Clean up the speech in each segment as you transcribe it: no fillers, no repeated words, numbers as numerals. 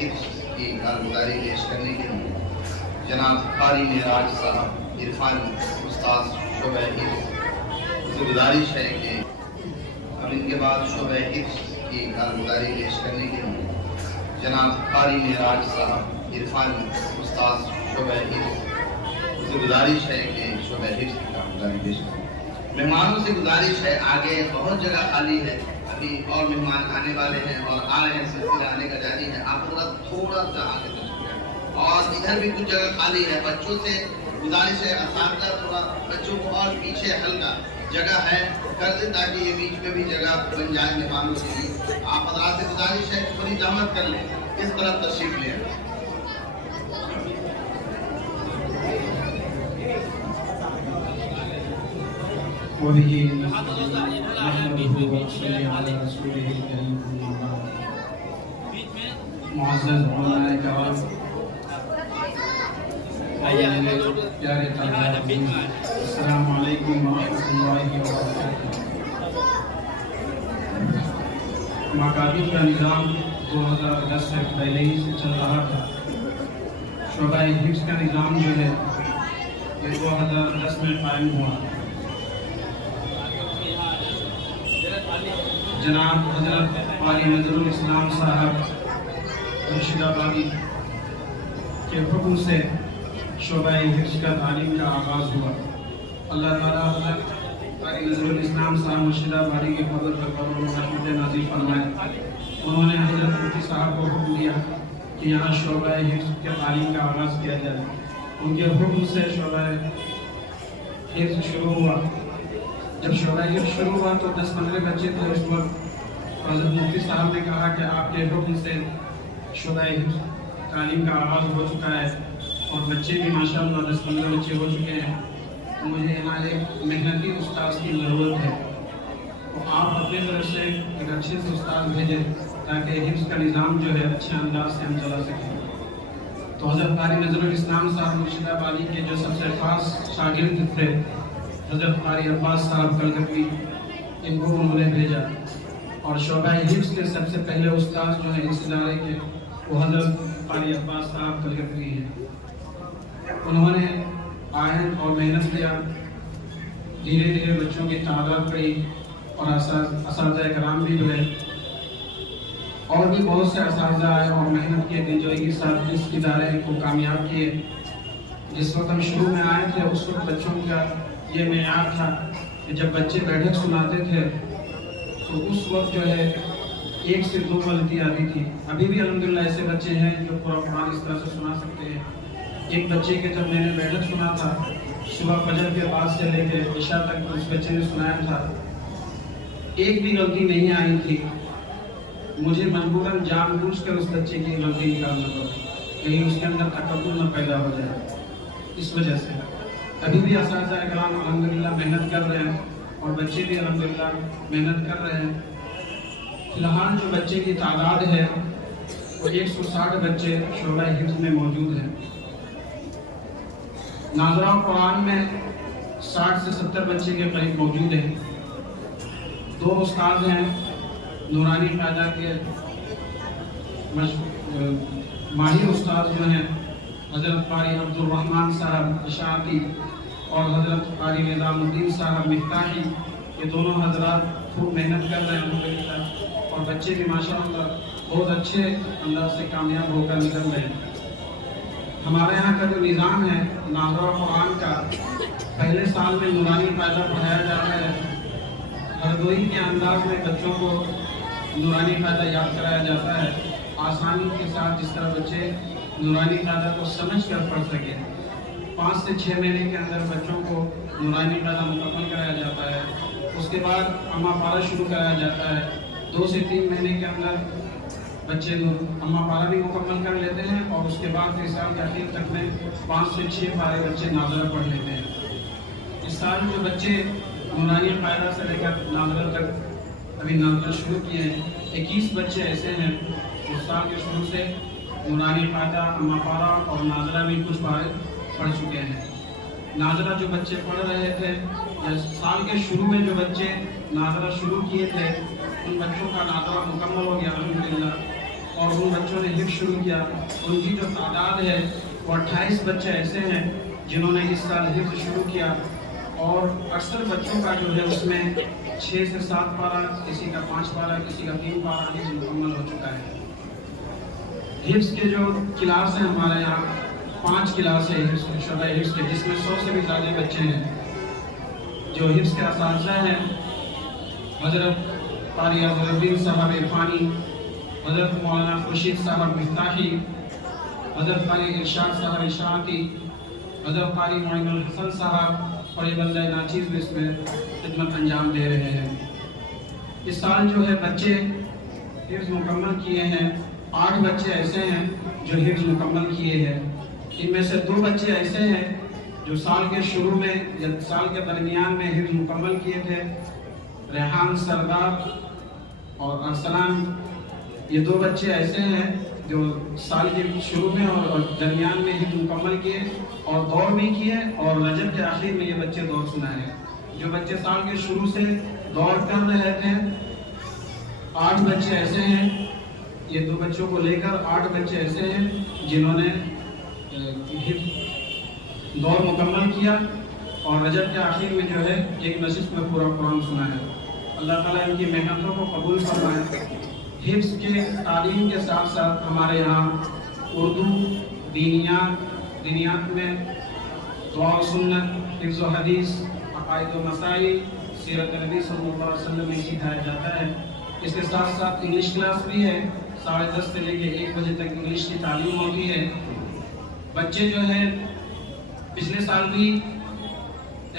حفظ کی کارگزاری پیش کرنے کے لیے جناب قاری معراج صاحب عرفانی استاد شعبہ حفظ سے گزارش ہے کہ اب ان کے بعد شعبہ حفظ کی کارگزاری پیش کرنے کے لیے جناب قاری معراج صاحب عرفانی استاد شعبہ حفظ سے گزارش ہے کہ شعبہ حفظ کی کارگزاری پیش کریں۔ مہمانوں سے گزارش ہے، آگے بہت جگہ خالی ہے، ابھی اور مہمان آنے والے ہیں اور آ رہے ہیں، سلسلہ آنے کا جاری ہے، آپ تھوڑا سا آگے تشریف لائیں۔ اور ادھر بھی کچھ جگہ خالی ہے، بچوں سے گزارش ہے، اساتذہ تھوڑا بچوں کو اور پیچھے ہلکا جگہ ہے کر دیں تاکہ یہ بیچ میں بھی جگہ بن جائے مہمانوں کے لیے۔ آپ حضرات سے گزارش ہے کہ تھوڑی زحمت کر لیں، اس طرف تشریف لیں۔ وبه نحمده ونصلي على رسوله الكريم أما بعد۔ معزز علماء کرام اور میرے پیارے طلباء عزیز، السلام علیکم ورحمۃ اللہ وبرکاتہ۔ ماکابین کا نظام 2010 سے پہلے ہی سے چل رہا تھا۔ شعبہ حفظ کا نظام جو ہے یہ 2010 میں قائم ہوا۔ جناب حضرت قاری نظر الاسلام صاحب مرشد آبادی کے حکم سے شعبہ حفظ کا تعلیم کا آغاز ہوا۔ اللہ تعالیٰ حضرت قاری نظر الاسلام صاحب مرشد آبادی کے قبر پر قبر رحمت نازل فرمائے۔ انہوں نے حضرت مفتی صاحب کو حکم دیا کہ یہاں شعبہ حفظ کے تعلیم کا آغاز کیا جائے۔ ان کے حکم سے شعبہ حفظ شروع ہوا۔ جب شعبہ حفظ شروع ہوا تو 10-15 بچے تھے اس وقت۔ حضرت مفتی صاحب نے کہا کہ آپ کے حکم سے شعبہ حفظ تعلیم کا آغاز ہو چکا ہے اور بچے بھی ماشاءاللہ 10-15 بچے ہو چکے ہیں، تو مجھے یہاں ایک محنتی استاذ کی ضرورت ہے، تو آپ اپنے طرف سے ایک اچھے سے استاذ بھیجیں تاکہ حفظ کا نظام جو ہے اچھے انداز سے ہم چلا سکیں۔ تو حضرت قاری نظر الاسلام صاحب مرشد آبادی کے جو سب سے خاص شاگرد تھے حضرت قاری عباس صاحب کلکتوی، ان کو انہوں نے بھیجا، اور شعبہ حفظ کے سب سے پہلے استاذ جو ہیں اس ادارے کے وہ حضرت قاری عباس صاحب کلکتوی ہیں۔ انہوں نے آئے اور محنت کیا، دھیرے دھیرے بچوں کی تعداد بڑھی اور اساتذہ کرام بھی بڑھے، اور بھی بہت سے اساتذہ آئے اور محنت کیے، دلجوئی کے ساتھ اس ادارے کو کامیاب کیے۔ جس وقت ہم شروع میں آئے تھے اس وقت بچوں کا یہ معیار تھا کہ جب بچے بیٹھک سناتے تھے تو اس وقت جو ہے 1 سے 2 غلطی آتی تھی۔ ابھی بھی الحمدللہ ایسے بچے ہیں جو پورا قرآن اس طرح سے سنا سکتے ہیں۔ ایک بچے کے جب میں نے بیٹھک سنا تھا صبح فجر کے بعد سے لے کے عشاء تک اس بچے نے سنایا تھا، ایک بھی غلطی نہیں آئی تھی۔ مجھے مجبوراً جان بوجھ کر اس بچے کی غلطی نکالنا پڑا، کہیں اس کے اندر تکبر نہ پیدا ہو جائے۔ اس وجہ سے ابھی بھی اساتذہ کرام الحمدللہ محنت کر رہے ہیں اور بچے بھی الحمدللہ محنت کر رہے ہیں۔ فی الحال جو بچے کی تعداد ہے وہ 160 بچے شعبہ حفظ میں موجود ہیں۔ ناظرہ قرآن میں 60 سے 70 بچے کے قریب موجود ہیں۔ 2 استاد ہیں نورانی قاعدہ کے ماہر استاد جو ہیں حضرت قاری عبد الرحمن صاحب اشاعتی اور حضرت قاری نظام الدین صاحب مفتاحی، یہ دونوں حضرات خوب محنت کر رہے ہیں الحمدللہ، اور بچے بھی ماشاءاللہ بہت اچھے انداز سے کامیاب ہو کر نکل رہے ہیں۔ ہمارے یہاں کا جو نظام ہے ناظرہ قرآن کا، پہلے سال میں نورانی قاعدہ پڑھایا جاتا ہے، ہردوئی کے انداز میں بچوں کو نورانی قاعدہ یاد کرایا جاتا ہے، آسانی کے ساتھ جس طرح بچے نورانی قاعدہ کو سمجھ کر پڑھ سکے۔ 5 سے 6 مہینے کے اندر بچوں کو نورانی قاعدہ مکمل کرایا جاتا ہے۔ اس کے بعد اما پارہ شروع کرایا جاتا ہے۔ 2 سے 3 مہینے کے اندر بچے اما پارہ بھی مکمل کر لیتے ہیں، اور اس کے بعد پھر سال کے آخر تک میں 5 سے 6 پارے بچے ناظرہ پڑھ لیتے ہیں۔ اس سال جو بچے نورانی قاعدہ سے لے کر ناظرہ تک ابھی ناظرہ شروع کیے ہیں، 21 بچے ایسے ہیں جو سال کے شروع سے نورانی قاعدہ، اما پارہ اور ناظرہ بھی کچھ پارے پڑھ چکے ہیں۔ ناظرہ جو بچے پڑھ رہے تھے یا سال کے شروع میں جو بچے ناظرہ شروع کیے تھے، ان بچوں کا ناظرہ مکمل ہو گیا الحمدللہ، اور ان بچوں نے حفظ شروع کیا. ان کی جو تعداد ہے وہ 28 بچے ایسے ہیں جنہوں نے اس سال حفظ شروع کیا. اور اکثر بچوں کا جو ہے اس میں 6 سے 7 پارہ، کسی کا 5 پارہ، کسی کا 3 پارہ حفظ مکمل ہو چکا ہے. حفظ کے جو کلاس ہیں ہمارے یہاں 5 کلاس ہے شعبہ حفظ کے، جس میں 100 سے بھی زیادہ بچے ہیں. جو حفظ کے اساتذہ ہیں حضرت قاری اظہرالدین صاحب عرفانی، حضرت مولانا خورشید صاحب مفتاحی، حضرت قاری ارشاد صاحب اشاعتی، حضرت قاری معین الحسن صاحب، اور یہ بندہ ناچیز بھی اس میں خدمت انجام دے رہے ہیں. اس سال جو ہے بچے حفظ مکمل کیے ہیں. 8 بچے ایسے ہیں جو حفظ مکمل کیے ہیں. ان میں سے 2 بچے ایسے ہیں جو سال کے شروع میں یا سال کے درمیان میں حفظ مکمل کیے تھے. ریحان سردار اور ارسلان، یہ 2 بچے ایسے ہیں جو سال کے شروع میں اور درمیان میں حفظ مکمل کیے اور دوڑ بھی کیے، اور رجب کے آخر میں یہ بچے دوڑ سنائے. جو بچے سال کے شروع سے دوڑ کر رہے تھے 8 بچے ایسے ہیں. یہ 2 بچوں کو لے کر 8 بچے ایسے ہیں جنہوں نے دوڑ مکمل کیا اور رجب کے آخر میں جو ہے ایک نشست میں پورا قرآن سنا ہے. اللہ تعالیٰ ان کی محنتوں کو قبول فرمائے. حفظ کے تعلیم کے ساتھ ساتھ ہمارے یہاں اردو، دینیات میں دعا و سنت، حفظ و حدیث، عقائد و مسائل، سیرت نبی صلی اللہ علیہ وسلم میں سکھایا جاتا ہے. اس کے ساتھ ساتھ انگلش کلاس بھی ہے. 10:30 سے لے کے 1 بجے تک انگلش کی تعلیم ہوتی ہے. بچے جو ہے پچھلے سال بھی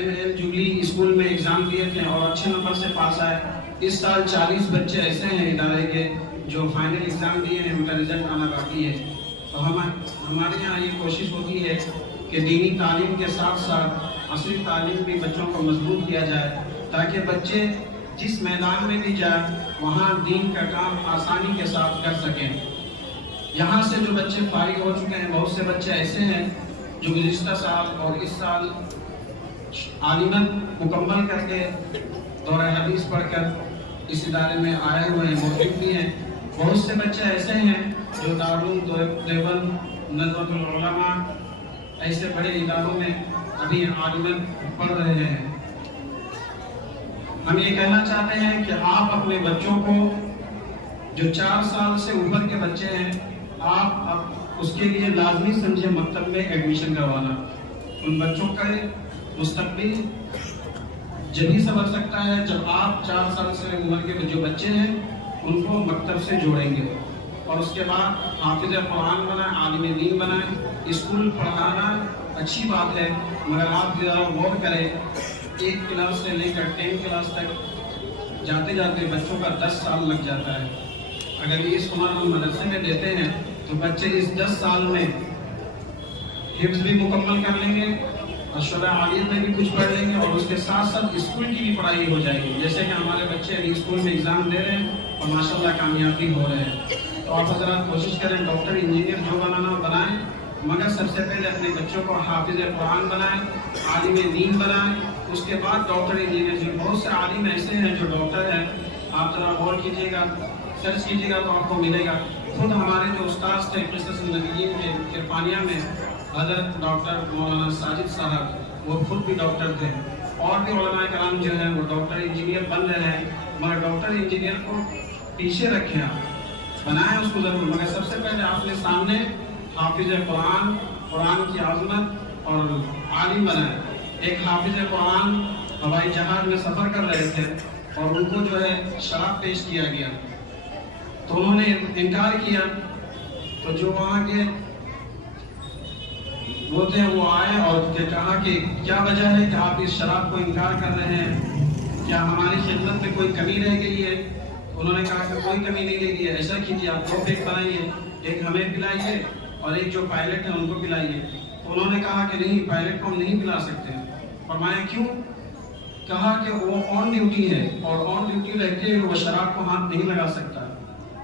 ML جوبلی اسکول میں ایگزام دیے تھے اور اچھے نمبر سے پاس آئے. اس سال 40 بچے ایسے ہیں ادارے کے جو فائنل ایگزام دیے ہیں، ان کا رزلٹ آنا باقی ہے. تو ہمارے یہاں یہ کوشش ہوتی ہے کہ دینی تعلیم کے ساتھ ساتھ عصری تعلیم بھی بچوں کو مضبوط کیا جائے، تاکہ بچے جس میدان میں بھی جائیں وہاں دین کا کام آسانی کے ساتھ کر سکیں. یہاں سے جو بچے فارغ ہو چکے ہیں، بہت سے بچے ایسے ہیں جو گزشتہ سال اور اس سال عالمیت مکمل کر کے دورہ حدیث پڑھ کر اس ادارے میں آئے ہوئے ہیں، موجود بھی ہیں. بہت سے بچے ایسے ہیں جو دارالعلوم دیوبند، ندوۃ العلماء ایسے بڑے اداروں میں ابھی عالمیت پڑھ رہے ہیں. ہم یہ کہنا چاہتے ہیں کہ آپ اپنے بچوں کو، جو 4 سال سے اوپر کے بچے ہیں، آپ اس کے لیے لازمی سمجھے مکتب میں ایڈمیشن کروانا. ان بچوں کا مستقبل جبھی سنور سکتا ہے جب آپ 4 سال سے عمر کے جو بچے ہیں ان کو مکتب سے جوڑیں گے، اور اس کے بعد حافظ قرآن بنائیں، عالم دین بنائیں. اسکول پڑھانا اچھی بات ہے، مگر آپ ذرا غور کریں، 1 کلاس سے لے کر 10 کلاس تک جاتے جاتے بچوں کا 10 سال لگ جاتا ہے. اگر یہ اس عمر ہم مدرسے میں دیتے ہیں تو بچے اس 10 سال میں حفظ بھی مکمل کر لیں گے اور شعبہ عالیت میں بھی کچھ پڑھ لیں گے، اور اس کے ساتھ ساتھ اسکول کی بھی پڑھائی ہو جائے گی. جیسے کہ ہمارے بچے ابھی اسکول میں ایگزام دے رہے ہیں اور ماشاءاللہ کامیاب بھی ہو رہے ہیں. تو آپ حضرات کوشش کریں ڈاکٹر، انجینئر جو بنانا بنائیں، مگر سب سے پہلے اپنے بچوں کو حافظ قرآن بنائیں، عالم دین بنائیں. اس کے بعد ڈاکٹر انجینئر. جو بہت سے عالم ایسے ہیں جو ڈاکٹر ہیں، آپ ذرا غور کیجیے گا، سرچ کیجیے گا تو آپ کو ملے گا. خود ہمارے جو استاذ تھے قصص النبیین کے عرفانیہ میں، حضرت ڈاکٹر مولانا ساجد صاحب، وہ خود بھی ڈاکٹر تھے. اور بھی علماء کرام جو ہیں وہ ڈاکٹر انجینئر بن رہے ہیں، مگر ڈاکٹر انجینئر کو پیچھے رکھیں، آپ بنائیں اس کو ضرور، مگر سب سے پہلے آپ نے سامنے حافظ قرآن، قرآن کی عظمت اور عالم بنائیں. ایک حافظ قرآن ہوائی جہاز میں سفر کر رہے تھے اور ان کو جو ہے شراب پیش کیا گیا تو انہوں نے انکار کیا. تو جو وہاں کے وہ تھے وہ آئے اور کہا کہ کیا وجہ ہے کہ آپ اس شراب کو انکار کر رہے ہیں، کیا ہماری خدمت میں کوئی کمی رہ گئی ہے؟ انہوں نے کہا کہ کوئی کمی نہیں رہ گئی ہے. ایسا کیجیے، آپ 2 پیک بنائیے، ایک ہمیں پلائیے اور ایک جو پائلٹ ہیں ان کو پلائیے. انہوں نے کہا کہ نہیں، پائلٹ کو ہم نہیں پلا سکتے. فرمایا کیوں؟ کہا کہ وہ آن ڈیوٹی ہے اور آن ڈیوٹی رہتے ہوئے وہ شراب کو ہاتھ نہیں لگا سکتا.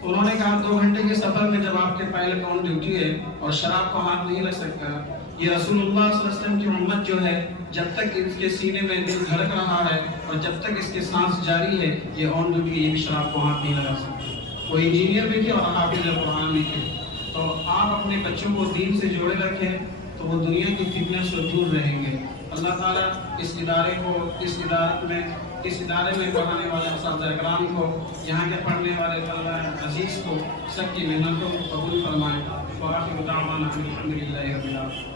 انہوں نے کہا 2 گھنٹے کے سفر میں جب آپ کے پائلٹ آن ڈیوٹی ہے اور شراب کو ہاتھ نہیں لگ سکتا، یہ رسول اللہ صلی اللہ علیہ وسلم کی امت جو ہے جب تک اس کے سینے میں دل دھڑک رہا ہے اور جب تک اس کے سانس جاری ہے، یہ آن ڈیوٹی، یہ بھی شراب کو ہاتھ نہیں لگا سکتا. وہ انجینئر بھی تھے اور حافظ قرآن بھی تھے. تو آپ اپنے بچوں کو دین سے جوڑے رکھیں تو وہ دنیا کی فتنہ سے دور رہیں گے. اللہ تعالیٰ اس ادارے میں پڑھانے والے اساتذہ اکرام کو، یہاں کے پڑھنے والے طلبہ عزیز کو، سب کی محنتوں کو قبول فرمائے. وآخر دعوانا الحمد للہ رب العالمین.